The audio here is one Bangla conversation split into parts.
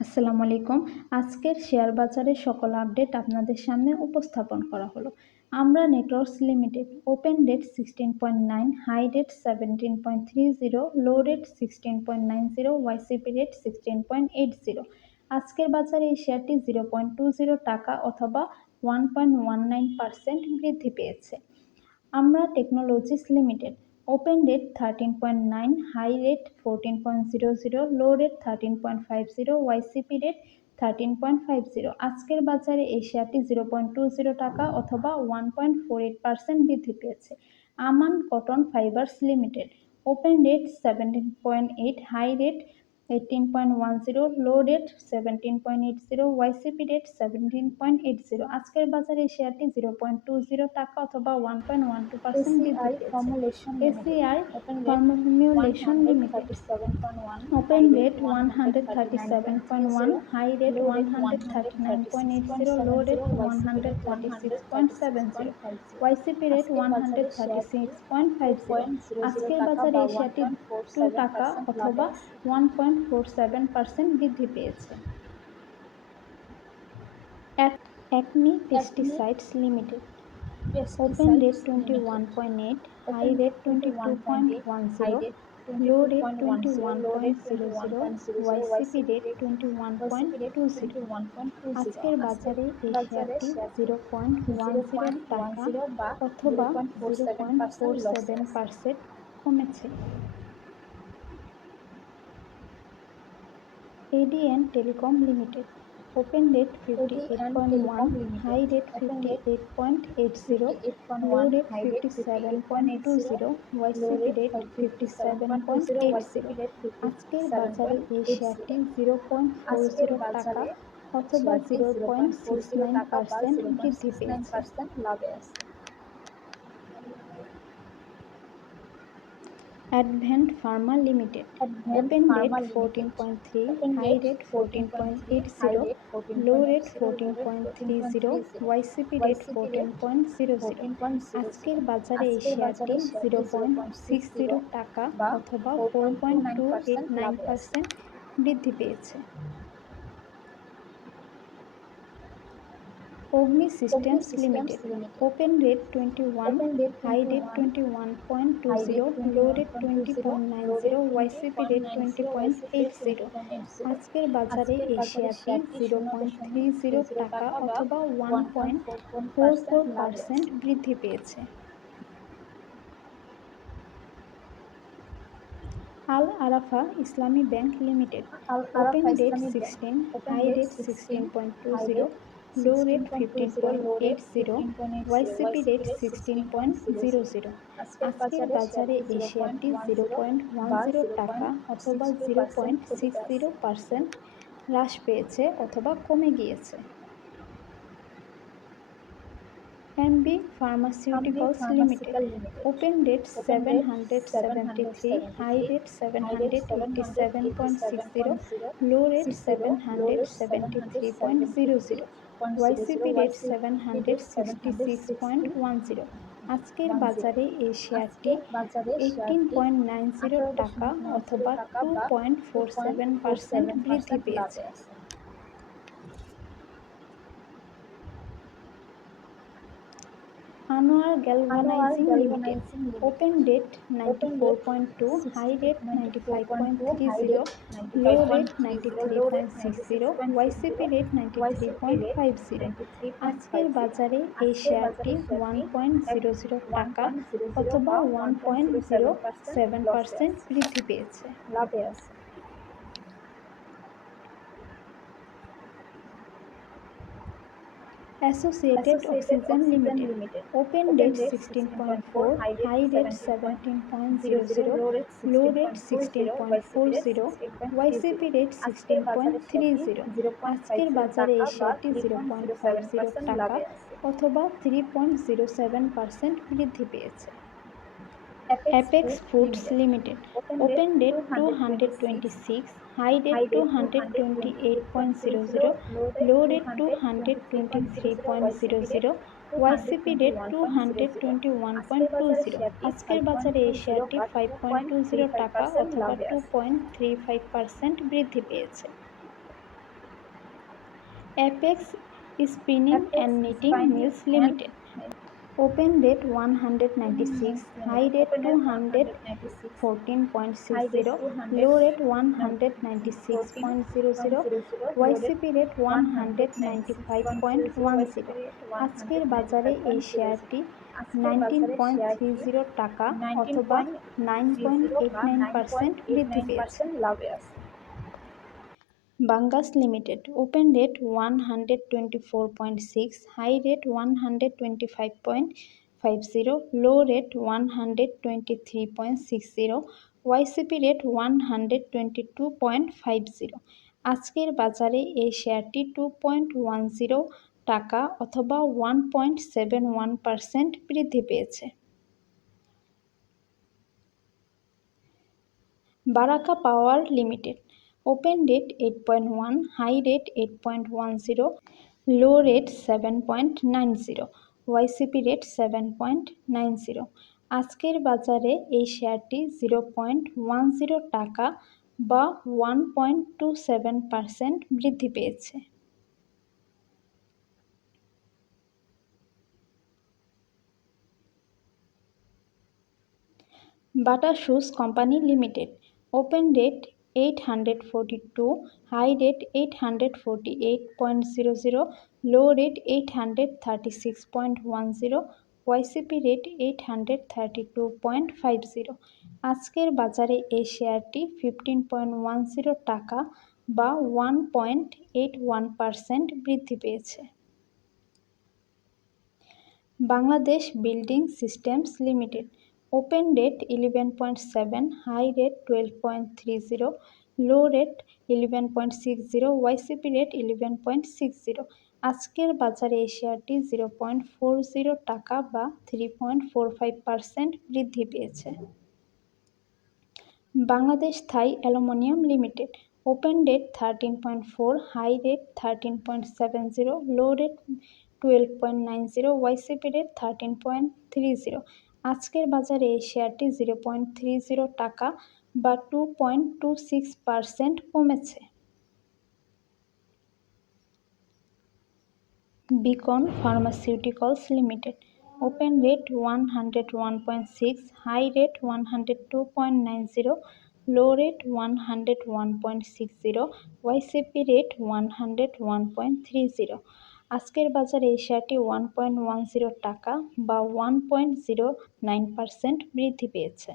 আসসালামু আলাইকুম। আজকের শেয়ার বাজারের সকল আপডেট আপনাদের সামনে উপস্থাপন করা হলো। Aamra networks limited open date 16.9, high date 17.30, low rate 16.90, YCP rate 16.80। আজকের বাজারে এই শেয়ারটি 0.20 টাকা অথবা 1.19% বৃদ্ধি পেয়েছে। Aamra technologies limited open rate 13.9, high rate 14.00, low rate 13.50, YCP rate 13.50। আজকের বাজারে এই শেয়ারটি 0.20 টাকা অথবা 1.48% বৃদ্ধি পেয়েছে। Aman cotton fibres limited open rate 17.8, high rate 18.10, low rate 17.80, YCP rate 17.80। আজকের বাজারে এই শেয়ারটি 0.20 টাকা অথবা 1.12% বৃদ্ধি ACI পেয়েছে। Formulation Limited ACI open rate formulation limited 137.1, open high rate rate 137.1, 139.30, high rate low rate 139.80, low rate 136.70, YCP rate 136.70, 136.50। YCP rate আজকের বাজারে শেয়ারটি 136.50। 2.00 আজকের টাকা বাজারে বা এই শেয়ারটি 2 টাকা 1.47% লাভে অথবা আছে। 1.47% বৃদ্ধি পেয়েছে। Acme Acme pesticides limited open rate Pesticides Limited 21.8, high open rate rate 21.8, high 22.10, rate low rate 22.10, low rate 21.00, 21.00, YCP YCP rate rate 21.20। 21.20। আজকের আজকের বাজারে এই বাজারে শেয়ারটি শেয়ারটি 0.10 টাকা 0.10 বা অথবা 0.47% লসে আছে। 0.47% কমেছে। ADN telecom limited open rate ADN 58.1, Telecom Limited high rate open rate 58.80, low 58.1, rate high rate 58.80, 57.20, low YCP rate rate 57.20, 57.80। YCP rate আজকের বাজারে এই 57.80। শেয়ারটি আজকের 0.40 টাকা বাজারে অথবা শেয়ারটি 0.40 টাকা বা 0.69% বৃদ্ধি পেয়েছে। 0.69% লাভে আছে। Advent pharma limited Advent open rate Pharma Limited 14.3, open high rate rate 14.3, high 14.80, rate low rate 14.80, low rate 14.30, 14.30, YCP rate YCP rate 14.00। 14.00। আজকের বাজারে এই আজকের শেয়ারটি বাজারে শেয়ারটি 0.60 0.60 টাকা বা অথবা 4.29% লাভে আছে। 4.289% বৃদ্ধি পেয়েছে। Agni Ogni systems Systems limited Limited open rate 21, open rate high rate 21, high 21.20, rate low rate 21.20, low 20.90, rate YCP rate 20.90, YCP rate 20.80। 20.80। আজকের বাজারে আজকের এই বাজারে শেয়ারটি শেয়ারটি 0.30 0.30 টাকা টাকা বা অথবা 1.44% লাভে 1.44% আছে। বৃদ্ধি পেয়েছে। Al Arafa Islami bank limited Al open Arafa rate Islamic Bank 16, open high rate rate 16, high 16.20, rate low rate 16.20, low rate 15.80, 15.80, YCP YCP rate rate 16.00। 16.00। আজকের আজকের বাজারে বাজারে শেয়ারটি এই শেয়ারটি 0.10 বা 0.10 টাকা অথবা 0.60% ক্ষতিতে আছে। 0.60% হ্রাস পেয়েছে অথবা কমে গিয়েছে। Ambee Ambi pharmaceuticals limited Pharmaceutical Limited open rate open rate 773, high 773, rate high rate 787.60, 787.60, low rate low rate 773.00, 773.00, YCP rate YCP rate 766.10। আজকের 766.10। বাজারে এই শেয়ারটি আজকের বাজারে শেয়ারটি 18.90 টাকা 18.90 অথবা টাকা বা 2.47% বৃদ্ধি 2.47% পেয়েছে। লাভে আছে। Anwar Anwar galvanizing limited Galvanizing open Limited rate open rate 94.2, high rate 94.2, high 95.30, rate low rate 95.30, low rate 93.60, YCP 96.60, rate YCP rate 93.50। আজকের 93.50। বাজারে এই আজকের শেয়ারটি বাজারে শেয়ারটি 1.00 টাকা 1.00 অথবা বা 1.07% লসে 1.07% আছে, বৃদ্ধি পেয়েছে। লাভে আছে। Associated Associated oxygen Oxygen limited Limited open open rate rate 16.4, 16.4, high rate high rate 17.00, 17.00, low rate low rate 16.40, YCP rate 16.40, 16.30। YCP rate আজকের বাজারে শেয়ারটি 16.30। আজকের 0.50 বাজারে টাকা এই বা শেয়ারটি 0.50 3.07% টাকা লাভে আছে। অথবা 3.07% বৃদ্ধি পেয়েছে। Apex apex Food foods Limited limited open rate open rate 226, 226, high rate high rate 228.00, 228.00, low rate low rate 223.00, YCP rate 223.00, YCP rate 221.00। আজকের বাজারে 221.20। শেয়ারটি আজকের বাজারে এই 5.20 শেয়ারটি বা 5.20 টাকা 2.35% অথবা লাভে আছে। 2.35% বৃদ্ধি পেয়েছে। Apex Spinning and Knitting Mills Limited. Open rate 196, high rate 214.60, low rate 196.00, YCP rate 195.10। আজকের বাজারে এই শেয়ারটি 19.30 টাকা অথবা 9.89% বৃদ্ধি পেয়েছে। Bangas Limited. Open rate 124.6, high rate 125.50, low rate 123.60, YCP rate 122.50। আজকের বাজারে এই শেয়ারটি 2.10 টাকা অথবা 1.71% বৃদ্ধি পেয়েছে। বারাকা পাওয়ার limited. Open rate 8.1, high rate 8.10, low rate 7.90, YCP rate 7.90। আজকের বাজারে এই শেয়ারটি 0.10 টাকা বা 1.27% বৃদ্ধি পেয়েছে। Bata shoes company limited. Open rate 842, high rate 848.00, low rate 836.10, YCP rate 832.50। আজকের বাজারে এই শেয়ারটি 15.10 টাকা বা 1.81% বৃদ্ধি পেয়েছে। Bangladesh building systems limited. Open rate 11.7, high rate 12.30, low rate 11.60, YCP rate 11.60। আজকের বাজারে এই শেয়ারটি 0.40 টাকা বা 3.45% বৃদ্ধি পেয়েছে। বাংলাদেশ থাই aluminium limited. Open rate 13.4, high rate 13.70, low rate 12.90, YCP rate 13.30। আজকের বাজারে এই শেয়ারটি 0.30 টাকা বা 2.26% কমেছে। Beacon pharmaceuticals limited. Open rate 101.6, high rate 102.90, low rate 101.60, YCP rate 101.30। আজকের বাজারে এই শেয়ারটি 1.10 টাকা বা 1.09% বৃদ্ধি পেয়েছে।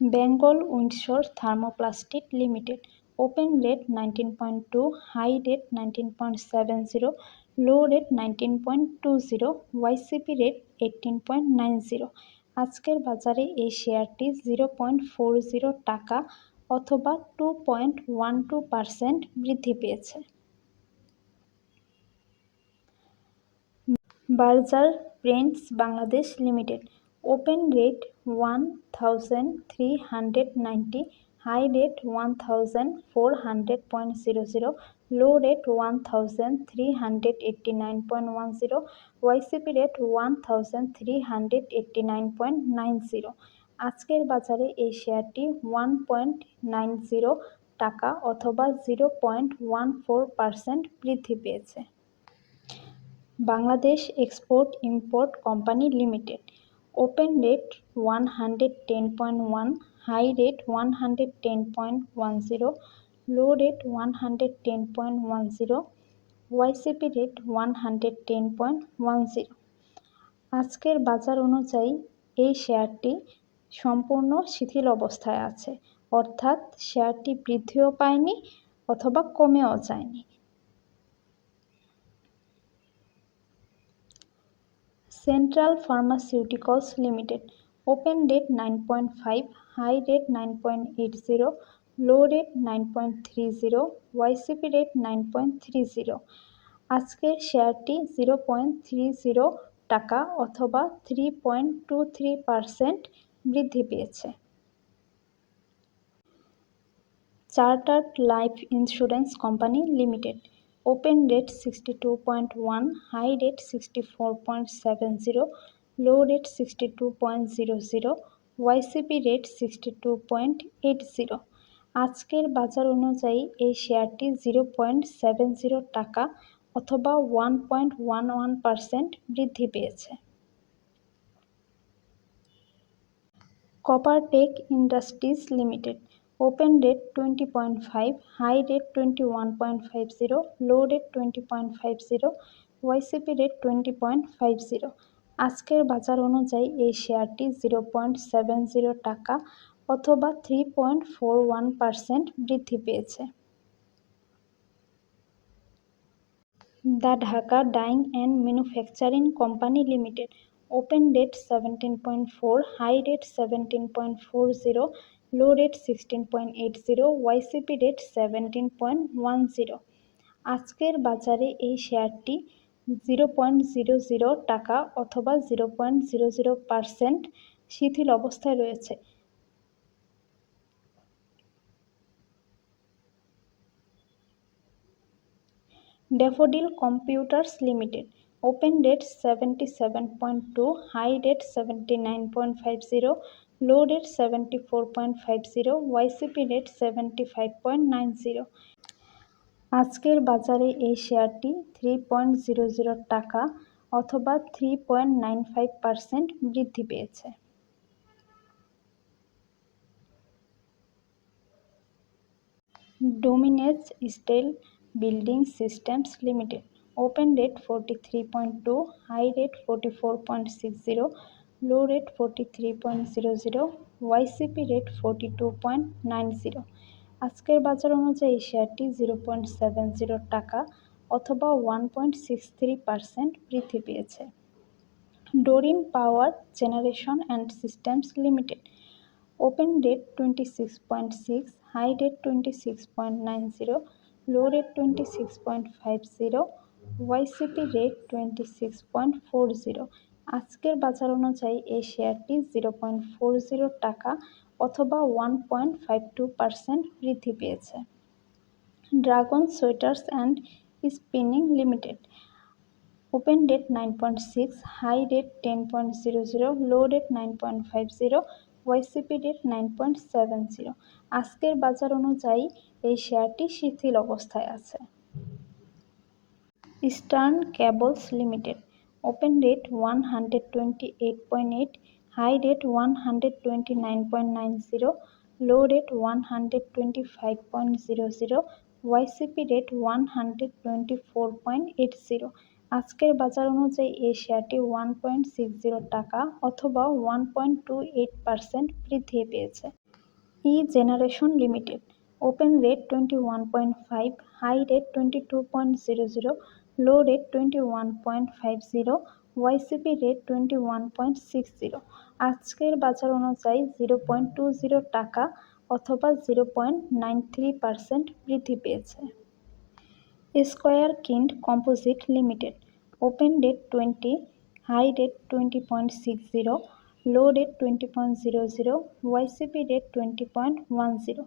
Bengal Windsor thermoplastic limited. Open rate 19.2, high rate 19.70, low rate 19.20, YCP rate 18.90। আজকের বাজারে এই শেয়ারটি 0.40 টাকা অথবা 2.12% বৃদ্ধি পেয়েছে। Berger Paints Bangladesh limited. Open rate 1390, high rate 1400.00, low rate 1389.10, YCP rate 1389.90। আজকের বাজারে এই শেয়ারটি 1.90 টাকা অথবা 0.14% বৃদ্ধি পেয়েছে। Bangladesh export import company limited. Open rate 110.1, high rate 110.10, low rate 110.10, YCP rate 110.10। আজকের বাজার অনুযায়ী এই শেয়ারটি সম্পূর্ণ শিথিল অবস্থায় আছে, অর্থাৎ শেয়ারটি বৃদ্ধিও পায়নি অথবা কমেও যায়নি। Central pharmaceuticals limited. Open rate 9.5, high rate 9.80, low rate 9.30, YCP rate 9.30। আজকের শেয়ারটি 0.30 টাকা অথবা 3.23% বৃদ্ধি পেয়েছে। Chartered life Insurance Company limited. Open rate 62.1, high rate 64.70, low rate 62.00, YCP rate 62.80। আজকের বাজার অনুযায়ী এই শেয়ারটি 0.70 টাকা অথবা 1.11% বৃদ্ধি পেয়েছে। Coppertech industries limited, open rate 20.5, high rate 21.50, low rate 20.50, YCP rate 20.50। আজকের বাজার অনুযায়ী এই শেয়ারটি 0.70 টাকা অথবা 3.41% বৃদ্ধি পেয়েছে। The Dhaka dyeing and manufacturing company limited, open rate 17.4, high rate 17.40, low rate 16.80, YCP rate 17.10। আজকের বাজারে এই শেয়ারটি 0.00 টাকা অথবা 0.00% শিথিল অবস্থায় রয়েছে। Daffodil computers limited, open rate 77.2, high rate 79.50, low rate 74.50, YCP rate 75.90। আজকের বাজারে এই শেয়ারটি 3.00 টাকা অথবা 3.95% বৃদ্ধি পেয়েছে। Dominage steel building systems limited, open rate 43.2, high rate 44.60, low rate 43.00, YCP rate 42.90। আজকের বাজার অনুযায়ী শেয়ারটি 0.70 টাকা অথবা 1.63% বৃদ্ধি পেয়েছে। Doreen power generation and systems limited, open rate 26.6, high rate 26.90, low rate 26.50, YCP rate 26.40। আজকের বাজার অনুযায়ী এই শেয়ারটি 0.40 টাকা অথবা 1.52% বৃদ্ধি পেয়েছে। Dragon sweaters and spinning limited, open rate 9.6, high rate 10.00, low rate 9.50, YCP rate 9.70। আজকের বাজার অনুযায়ী এই শেয়ারটি শিথিল অবস্থায় আছে। Eastern cables limited, open rate 128.8, high rate 129.90, low rate 125.00, YCP rate 124.80। আজকের বাজার অনুযায়ী এই শেয়ারটি 1.60 টাকা অথবা 1.28% বৃদ্ধি পেয়েছে। E generation limited, open rate 21.5, high rate 22.00, low rate 21.50, YCP rate 21.60। আজকের বাজার অনুযায়ী 0.20 টাকা অথবা 0.93% বৃদ্ধি পেয়েছে। Square kind composite limited, open rate 20, high rate 20.60, low rate 20.00, YCP rate 20.10।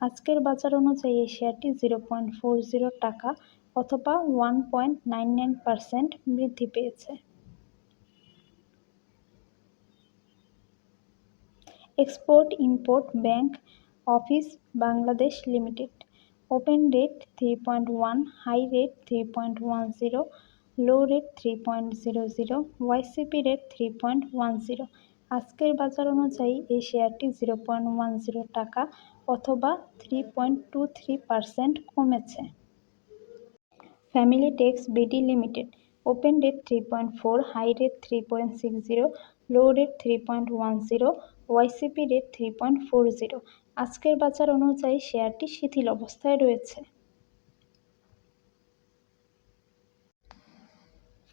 আজকের বাজার অনুযায়ী এই শেয়ারটি 0.40 টাকা অথবা 1.99% বৃদ্ধি পেয়েছে। Export import bank office Bangladesh limited, open rate 3.1, high rate 3.10, low rate 3.00, YCP rate 3.10। আজকের বাজার অনুযায়ী এই শেয়ারটি 0.10 টাকা অথবা 3.23% কমেছে। Family Tex BD Limited, open rate 3.4, high rate 3.60, low rate 3.10, YCP rate 3.40। আজকের বাজার অনুযায়ী শেয়ারটি শিথিল অবস্থায় রয়েছে।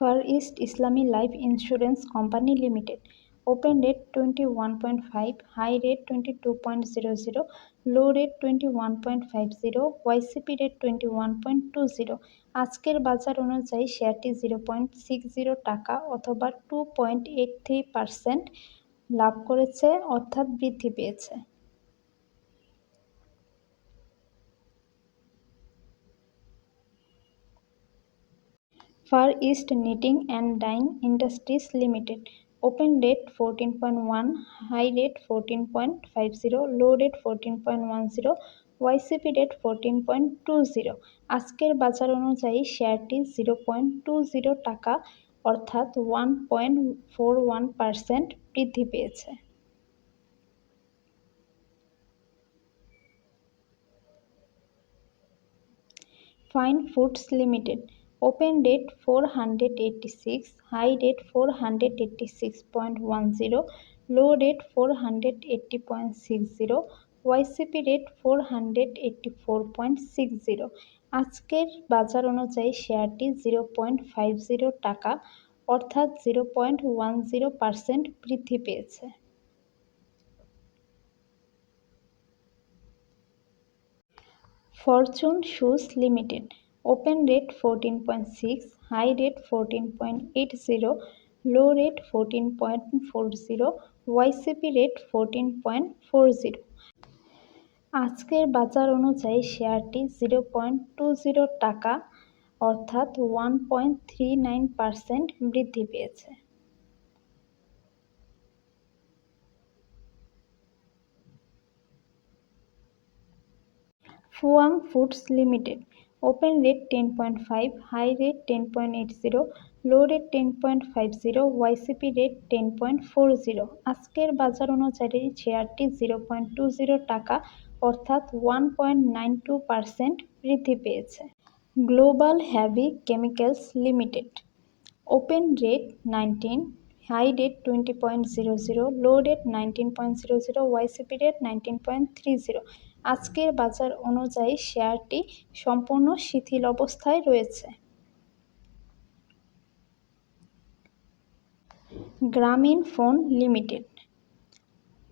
Far East Islami Life Insurance Company limited, open rate 21.5, high rate 22.00, low rate 21.50, YCP rate 21.20। আজকের বাজার অনুযায়ী শেয়ারটি 0.60 টাকা অথবা 2.83% লাভ করেছে অর্থাৎ বৃদ্ধি পেয়েছে। Far East Knitting and Dyeing Industries limited, open rate 14.1, high rate 14.50, low rate 14.10, YCP rate 14.20। আজকের বাজার অনুযায়ী শেয়ারটি 0.20 টাকা অর্থাৎ 1.41% বৃদ্ধি পেয়েছে। Fine Foods Limited open rate 486, high rate 486.10, low rate 480.60, YCP rate 484.60। আজকের বাজার অনুযায়ী শেয়ারটি 0.50 টাকা অর্থাৎ 0.10% বৃদ্ধি পেয়েছে। Fortune Shoes Limited open rate 14.6, high rate 14.80, low rate 14.40, YCP rate 14.40। আজকের বাজার অনুযায়ী শেয়ারটি 0.20 টাকা অর্থাৎ 1.39% বৃদ্ধি পেয়েছে। Fuwang Foods Limited open rate 10.5, high rate 10.80, low rate 10.50, YCP rate 10.40। আজকের বাজার অনুযায়ী শেয়ারটি 0.20 টাকা অর্থাৎ 1.92% বৃদ্ধি পেয়েছে। Global Heavy Chemicals Limited open rate 19, high rate 20.00, low rate 19.00, YCP rate 19.30। আজকের বাজার অনুযায়ী শেয়ারটি সম্পূর্ণ শিথিল অবস্থায় রয়েছে। Grameen Phone Limited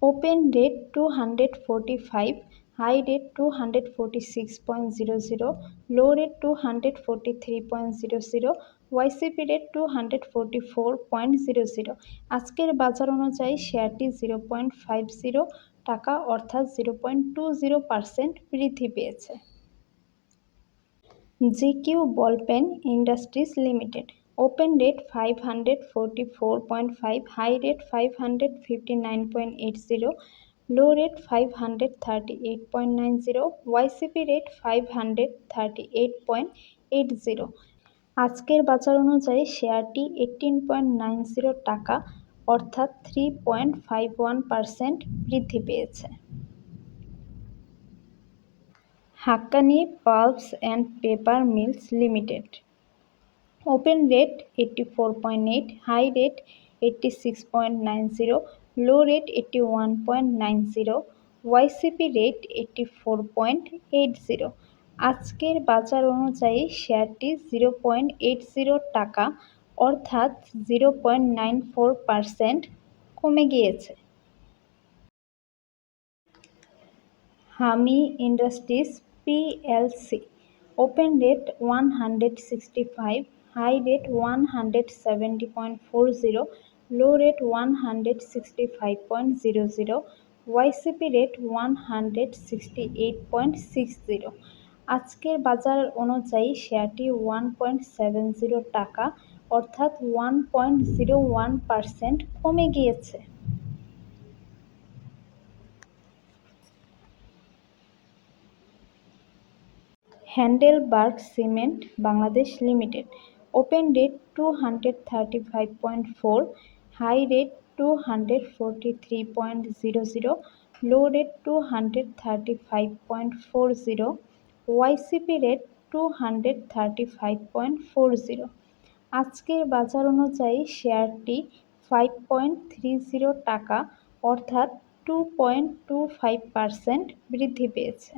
open rate 245, high rate 246.00, low rate 243.00, YCP rate 244.00। আজকের বাজার অনুযায়ী শেয়ারটি 0.50 টাকা অর্থাৎ 0.20% বৃদ্ধি পেয়েছে। GQ Ballpen Industries limited open rate 544.5, high rate 559.80, low rate 538.90, YCP rate 538.80। আজকের বাজার অনুযায়ী শেয়ারটি 18.90 টাকা অর্থাৎ 3.51% বৃদ্ধি পেয়েছে। Hakkani Pulps and Paper Mills Limited open rate 84.8, high rate 86.90, low rate 81.90, YCP rate 84.80। আজকের বাজার অনুযায়ী শেয়ারটি 0.80 টাকা অর্থাৎ 0.94% কমে গিয়েছে। Hami Industries PLC open rate 165, high rate 170.40, low rate 165.00, YCP rate 168.60। আজকের বাজার অনুযায়ী শেয়ারটি 1.70 টাকা অর্থাৎ 1.01% কমে গিয়েছে। Heidelberg Cement Bangladesh limited open rate 235.4, high rate 243.00, low rate 235.40, YCP rate 235.40। আজকের বাজার অনুযায়ী শেয়ারটি 5.30 টাকা অর্থাৎ 2.25% বৃদ্ধি পেয়েছে।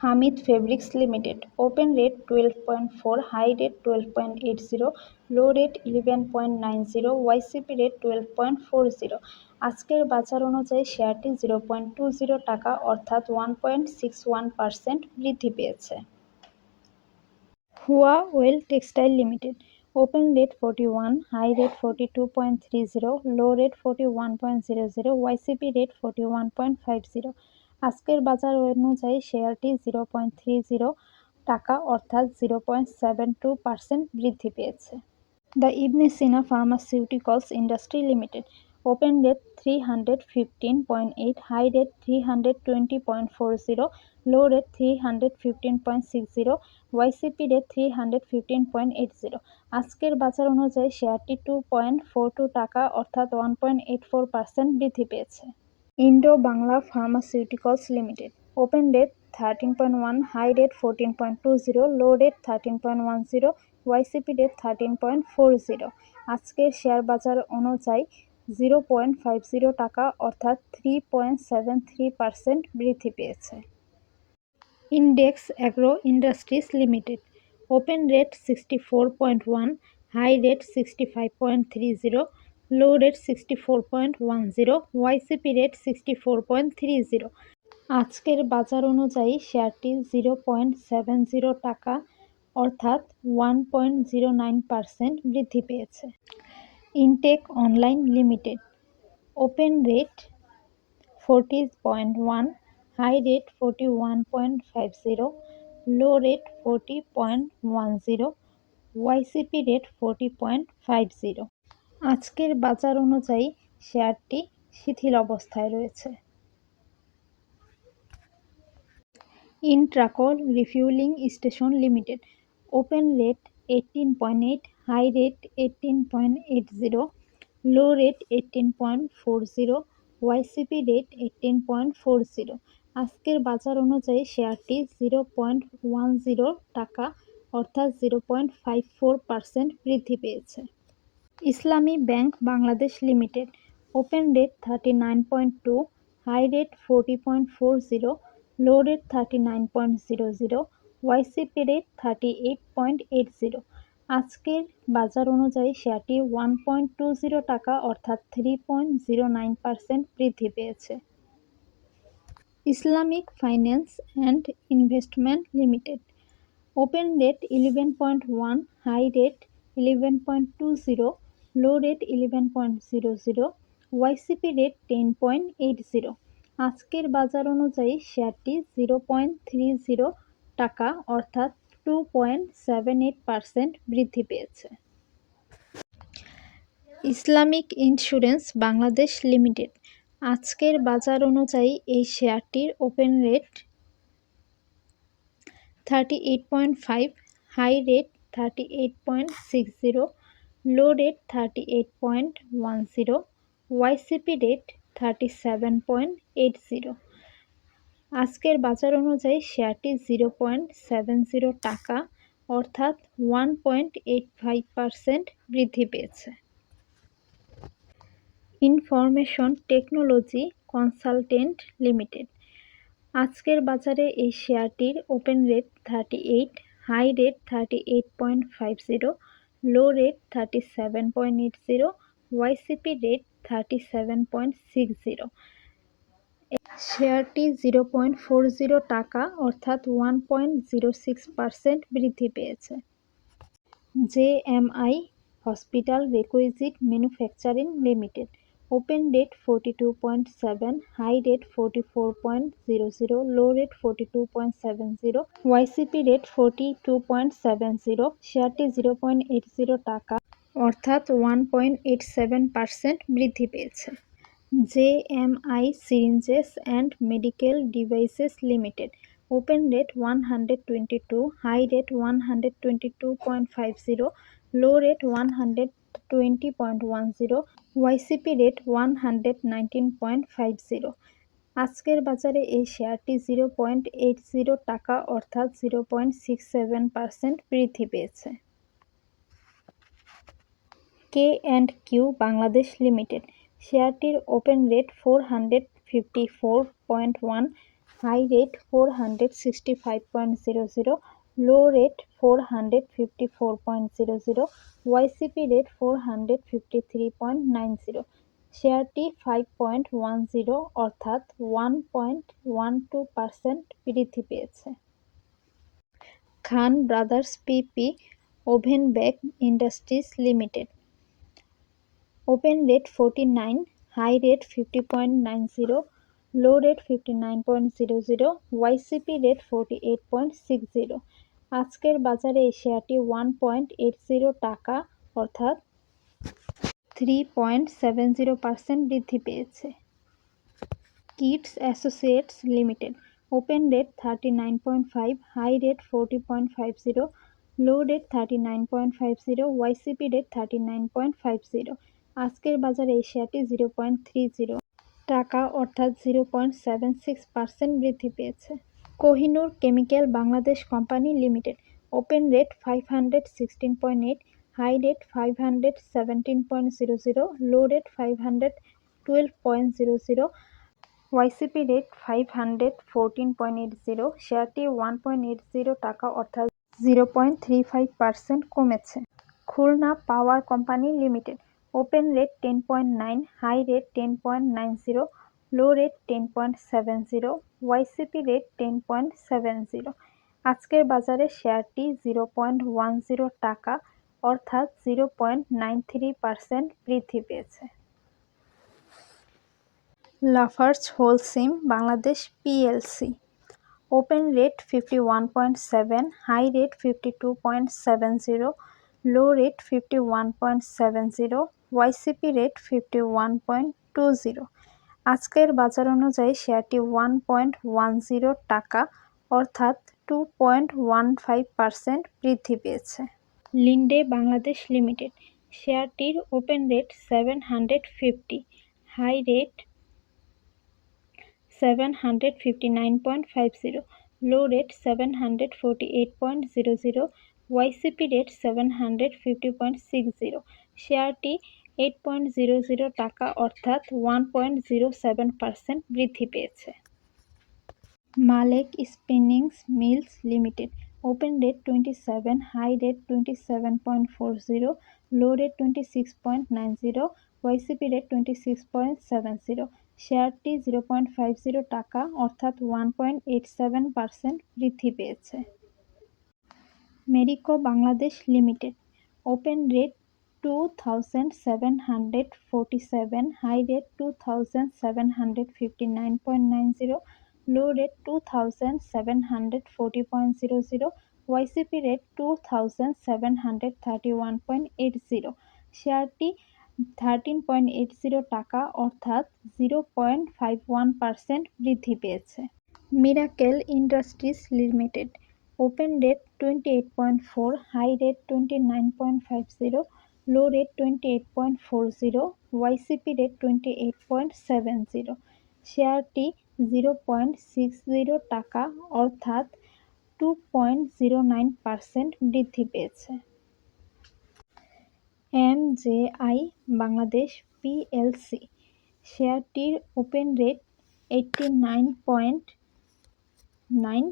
Hamid Fabrics Limited open rate 12.4, high rate 12.80, low rate 11.90, YCP rate 12.40। আজকের বাজার অনুযায়ী শেয়ারটি 0.20 টাকা অর্থাৎ 1.61% বৃদ্ধি পেয়েছে। Hwa Well Textile Limited open rate 41, high rate 42.30, low rate 41.00, YCP rate 41.50। আজকের বাজার অনুযায়ী শেয়ারটি 0.30 টাকা অর্থাৎ 0.72% বৃদ্ধি পেয়েছে। The Ibn Sina Pharmaceuticals Industry Limited open rate 315.8, high rate 320.40, low rate 315.60, YCP rate 315.80। আজকের বাজার অনুযায়ী শেয়ারটি 2.42 টাকা অর্থাৎ 1.84% বৃদ্ধি পেয়েছে। Indo Bangla Pharmaceuticals Limited, open rate 13.1, high rate 14.20, low rate 13.10, YCP rate 13.40। আজকের শেয়ার বাজার অনুযায়ী 0.50 টাকা অর্থাৎ 3.73% বৃদ্ধি পেয়েছে। Index Agro Industries limited, open rate 64.1, high rate 65.30, low rate 64.10, YCP rate 64.30। আজকের বাজার অনুযায়ী শেয়ারটি 0.70 টাকা অর্থাৎ 1.09% বৃদ্ধি পেয়েছে। Intech Online Limited, open rate 40.1, high rate 41.50, low rate 40.10, YCP rate 40.50। আজকের বাজার অনুযায়ী শেয়ারটি শিথিল অবস্থায় রয়েছে। Intraco Refueling Station Limited, open rate 18.8, high rate 18.80, low rate 18.40, YCP rate 18.40। আজকের বাজার অনুযায়ী শেয়ারটি 0.10 টাকা অর্থাৎ 0.54% বৃদ্ধি পেয়েছে। Islami Bank Bangladesh limited, open rate 39.2, high rate 40.40, low rate 39.00, YCP rate 38.80। আজকের বাজার অনুযায়ী শেয়ারটি 1.20 টাকা অর্থাৎ 3.09% বৃদ্ধি পেয়েছে। Islamic Finance and Investment Limited, open rate 11.1, high rate 11.20, low rate 11.00, YCP rate 10.80। আজকের বাজার অনুযায়ী শেয়ারটি 0.30 টাকা অর্থাৎ 2.78% বৃদ্ধি পেয়েছে। ইসলামিক ইন্স্যুরেন্স বাংলাদেশ লিমিটেড, আজকের বাজার অনুযায়ী এই শেয়ারটির open rate 38.5, high rate 38.60, low rate 38.10, YCP rate 37.80। আজকের বাজার অনুযায়ী শেয়ারটি 0.70 টাকা অর্থাৎ 1.85% বৃদ্ধি পেয়েছে। ইনফরমেশন টেকনোলজি কনসালটেন্ট লিমিটেড, আজকের বাজারে এই শেয়ারটির open rate 38, high rate 38.50, low rate 37.80, YCP rate 37.60। শেয়ারটি 0.40 টাকা অর্থাৎ 1.06% বৃদ্ধি পেয়েছে। JMI Hospital Requisite Manufacturing Limited, open rate 42.7, high rate 44.00, low rate 42.70, YCP rate 42.70। শেয়ারটি 0.80 টাকা অর্থাৎ 1.87% বৃদ্ধি পেয়েছে। JMI Syringes and Medical Devices Limited, open rate 122, high rate 122.50, low rate 120.10, YCP rate 119.50। আজকের বাজারে এই শেয়ারটি 0.80 টাকা অর্থাৎ 0.67% বৃদ্ধি পেয়েছে। K&Q বাংলাদেশ লিমিটেড, শেয়ারটির open rate 454.1, high rate 465.00, low rate 454.00, YCP rate 453.90। শেয়ারটি 5.10 অর্থাৎ 1.12% বৃদ্ধি পেয়েছে। Khan Brothers PP Woven Bag Industries limited, open rate 49, high rate 50.90, low rate 59.00, YCP rate 48.60। আজকের বাজারে এই শেয়ারটি 1.80 টাকা অর্থাৎ 3.70% বৃদ্ধি পেয়েছে। Kids Associates Limited open rate 39.5, high rate 40.50, low rate 39.50, YCP rate 39.50। আজকের বাজারে এই শেয়ারটি 0.30 টাকা অর্থাৎ 0.76% বৃদ্ধি পেয়েছে। Kohinoor Chemical Bangladesh Company limited open rate 516.8, high rate 517.00, low rate 512.00, YCP rate 514.80। শেয়ারটি 1.80 টাকা অর্থাৎ 0.35% কমেছে। Khulna Power Company limited open rate 10.9, high rate 10.90, low rate 10.70, YCP rate 10.70। আজকের বাজারে শেয়ারটি 0.10 টাকা অর্থাৎ 0.93% বৃদ্ধি পেয়েছে। Lafarge Holcim Bangladesh PLC open rate 51.7, high rate 52.70, low rate 51.70, YCP rate 51.20। আজকের বাজার অনুযায়ী শেয়ারটি 1.10 টাকা অর্থাৎ 2.15% বৃদ্ধি পেয়েছে। লিন্ডে বাংলাদেশ লিমিটেড শেয়ারটির open rate 750, high rate 759.50, low rate 748.00, YCP rate 750.60। শেয়ারটি 8.00 টাকা অর্থাৎ 1.07% বৃদ্ধি পেয়েছে। Malek Spinnings Mills Limited open rate 27, high rate 27.40, low rate 26.90, YCP rate 26.70। শেয়ারটি 0.50 টাকা অর্থাৎ 1.87% বৃদ্ধি পেয়েছে। Marico Bangladesh limited open rate 2747, high rate 2759.90, low rate 2740.00, YCP rate 2731.80। শেয়ারটি 13.80 টাকা অর্থাৎ 0.51% বৃদ্ধি পেয়েছে। Miracle Industries limited open rate 28.4, high rate 29.50, low rate 28.40, YCP rate 28.70। শেয়ারটি 0.60 টাকা অর্থাৎ 2.09% বৃদ্ধি পেয়েছে। এমজেআই বাংলাদেশ পিএলসি শেয়ারটির open rate 89.9,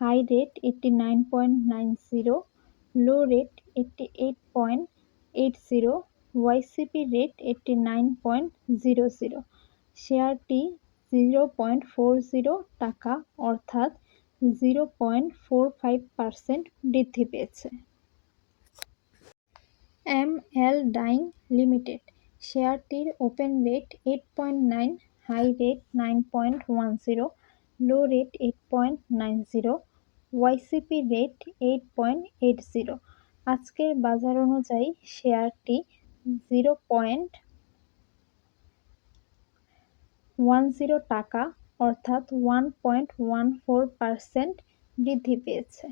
high rate 89.90, low rate 88.80, YCP rate 89.00। শেয়ারটি 0.40 টাকা অর্থাৎ 0.45% বৃদ্ধি পেয়েছে। এমএল ডাইং লিমিটেড শেয়ারটির open rate 8.9, high rate 9.10, low rate 8.90, YCP rate 8.80। আজকের বাজার অনুযায়ী শেয়ারটি 0.10 টাকা অর্থাৎ 1.14% বৃদ্ধি পেয়েছে।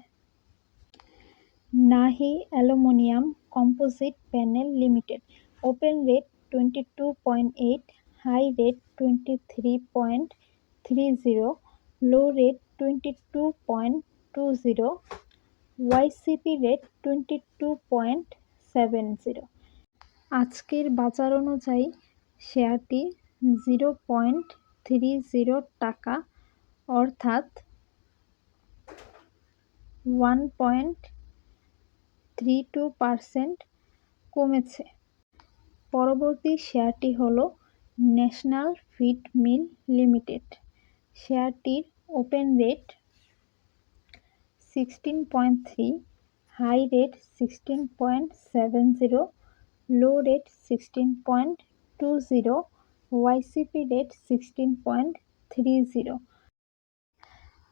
Nahee Aluminium Composite Panel Limited open rate 22.8, high rate 23.30, low rate 22.20, YCP rate 22.70। আজকের বাজার অনুযায়ী শেয়ারটি 0.30 টাকা অর্থাৎ 1.32% কমেছে। পরবর্তী শেয়ারটি হল ন্যাশনাল ফিড মিল লিমিটেড শেয়ারটির open rate 16.3, high rate 16.70, low rate 16.20, YCP rate 16.30।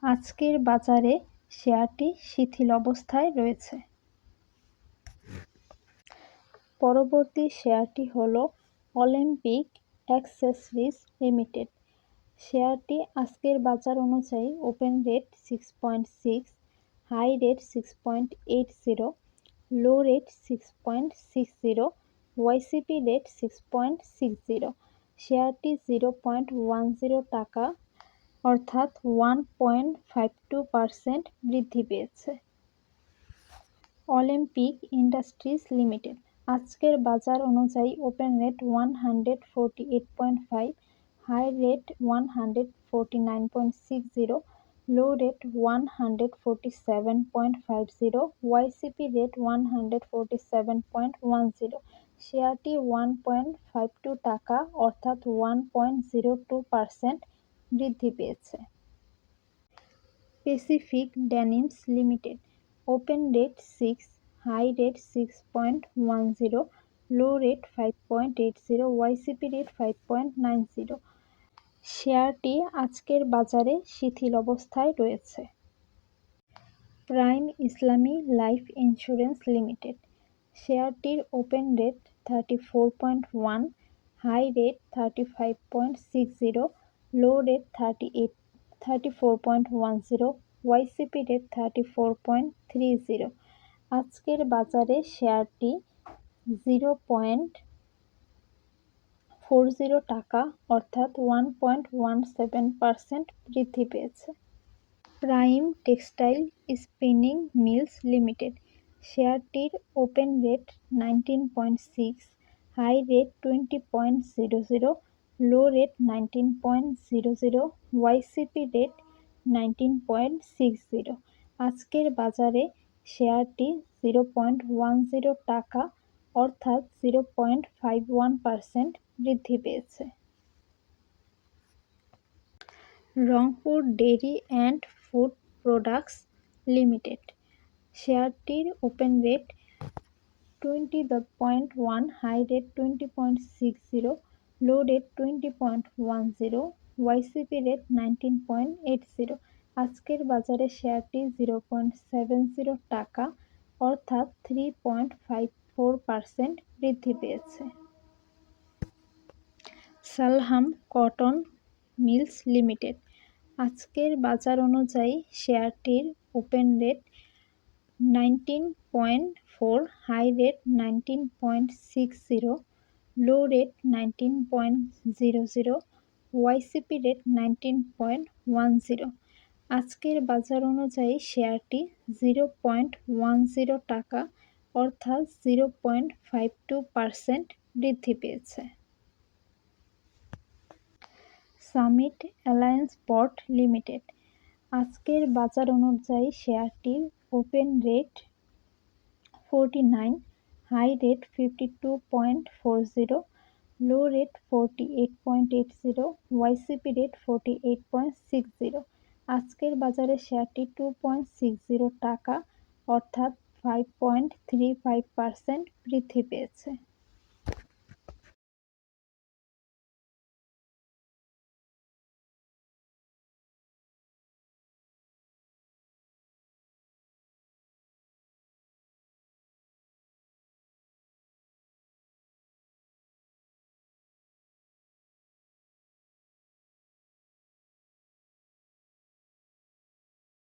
আজকের বাজারে শেয়ারটি শিথিল অবস্থায় রয়েছে। পরবর্তী শেয়ারটি হলো অলিম্পিক অ্যাক্সেসরিজ লিমিটেড। শেয়ারটি আজকের বাজার অনুযায়ী open rate 6.6, high rate 6.80, low rate 6.60, YCP rate 6.60। শেয়ারটি 0.10 টাকা অর্থাৎ 1.52% বৃদ্ধি পেয়েছে। Olympic Industries Limited. আজকের বাজার অনুযায়ী open rate 148.5, high rate 149.60, low rate 147.50, YCP rate 147.10। শেয়ারটি 1.52 টাকা অর্থাৎ 1.02% বৃদ্ধি পেয়েছে। Pacific Denims Limited. Open rate 6, high rate 6.10, low rate 5.80, YCP rate 5.90। শেয়ারটি আজকের বাজারে শিথিল অবস্থায় রয়েছে। প্রাইম ইসলামী লাইফ ইন্স্যুরেন্স লিমিটেড। শেয়ারটির open rate 34.1, high rate 35.60, low rate 34.10, YCP rate 34.30। আজকের বাজারে শেয়ারটি 0.40 টাকা অর্থাৎ 1.17% বৃদ্ধি পেয়েছে। Prime Textile Spinning Mills Limited. শেয়ারটির open rate 19.6, high rate 20.00, low rate 19.00, YCP rate 19.60। আজকের বাজারে শেয়ারটি 0.10 টাকা অর্থাৎ 0.51% বৃদ্ধি পেয়েছে। Rangpur Dairy and Food Products Limited. শেয়ারটির open rate 20.1, high rate 20.60, low rate 20.10, YCP rate 19.80। আজকের বাজারে শেয়ারটি 0.70 টাকা অর্থাৎ 3.54% বৃদ্ধি পেয়েছে। Salham Cotton Mills Limited. আজকের বাজার অনুযায়ী শেয়ারটির open rate 19.4, high rate 19.60, low rate 19.00, YCP rate 19.10। আজকের বাজার অনুযায়ী শেয়ারটি 0.10 টাকা অর্থাৎ 0.52% বৃদ্ধি পেয়েছে। Summit Alliance Port Limited. আজকের বাজার অনুযায়ী শেয়ারটির open rate 49, high rate 52.40, low rate 48.80, YCP rate 48.60। আজকের বাজারে শেয়ারটি 2.60 টাকা অর্থাৎ 5.35% বৃদ্ধি পেয়েছে।